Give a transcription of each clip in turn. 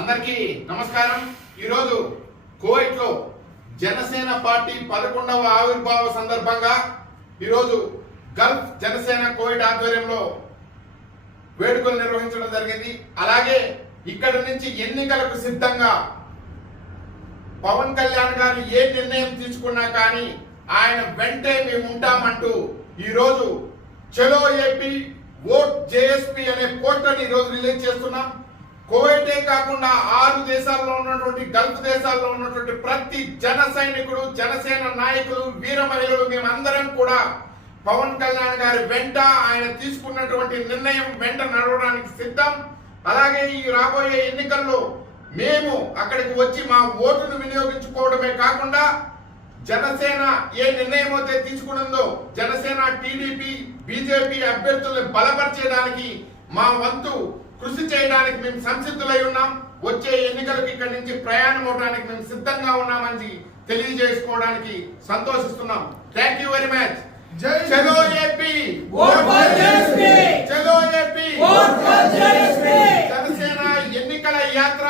అందరికీ నమస్కారం. ఈరోజు కువైట్లో జనసేన పార్టీ పదకొండవ ఆవిర్భావ సందర్భంగా ఈరోజు గల్ఫ్ జనసేన కోవిడ్ ఆధ్వర్యంలో వేడుకలు నిర్వహించడం జరిగింది. అలాగే ఇక్కడ నుంచి ఎన్నికలకు సిద్ధంగా పవన్ కళ్యాణ్ గారు ఏ నిర్ణయం తీసుకున్నా కానీ ఆయన వెంటే మేము ఉంటామంటూ ఈరోజు చలో ఏపీ ఓట్ జేఎస్పీ అనే పోర్టల్ ఈరోజు రిలీజ్ చేస్తున్నాం. కువైటే కాకుండా ఆరు దేశాల్లో ఉన్నటువంటి గల్ఫ్ దేశాల్లో ఉన్నటువంటి ప్రతి జన సైనికుడు జనసేన నాయకులు వీర మహిళలు మేమందరం కూడా పవన్ కళ్యాణ్ గారి వెంట ఆయన తీసుకున్నటువంటి నిర్ణయం వెంట నడవడానికి సిద్ధం. అలాగే ఈ రాబోయే ఎన్నికల్లో మేము అక్కడికి వచ్చి మా ఓటును వినియోగించుకోవడమే కాకుండా జనసేన ఏ నిర్ణయం అయితే తీసుకున్నదో జనసేన టీడీపీ బీజేపీ అభ్యర్థుల్ని బలపరిచేదానికి మా వంతు కృషి చేయడానికి మేము సంసిద్ధులై ఉన్నాం. వచ్చే ఎన్నికలకు ఇక్కడి నుంచి ప్రయాణం అవడానికి మేము సిద్ధంగా ఉన్నామని తెలియజేసుకోవడానికి సంతోషిస్తున్నాం. Thank you very much Chalo AP! Chalo AP! Janasena ఎన్నికల యాత్ర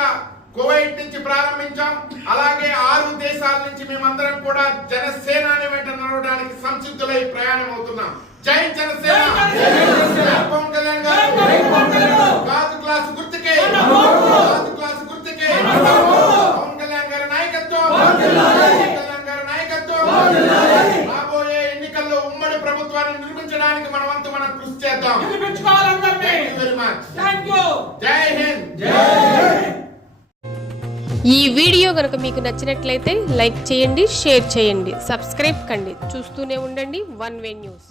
కువైట్ నుంచి ప్రారంభించాం. అలాగే ఆరు దేశాల నుంచి మేమందరం కూడా జనసేనాని వెంట నడవడానికి సంసిద్ధులై ప్రయాణం అవుతున్నాం. జై జనసేన జై జనసేన! జై పవన్ కళ్యాణ్ గారు జై పవన్ కళ్యాణ్ గారు! గాజు క్లాస్ గుర్తుకే ఓటు! గాజు క్లాస్ గుర్తుకే ఓటు! పవన్ కళ్యాణ్ గారి నాయకత్వం వర్ధిల్లాలి! పవన్ కళ్యాణ్ గారి నాయకత్వం వర్ధిల్లాలి! రాబోయే ఎన్నికల్లో ఉమ్మడి ప్రభుత్వాన్ని నిర్మించడానికి మన వంతు మనం కృషి చేద్దాం. జై హింద్. ఈ వీడియో కనుక మీకు నచ్చినట్లయితే లైక్ చేయండి షేర్ చేయండి సబ్స్క్రైబ్ కండి. చూస్తూనే ఉండండి వన్ వే న్యూస్.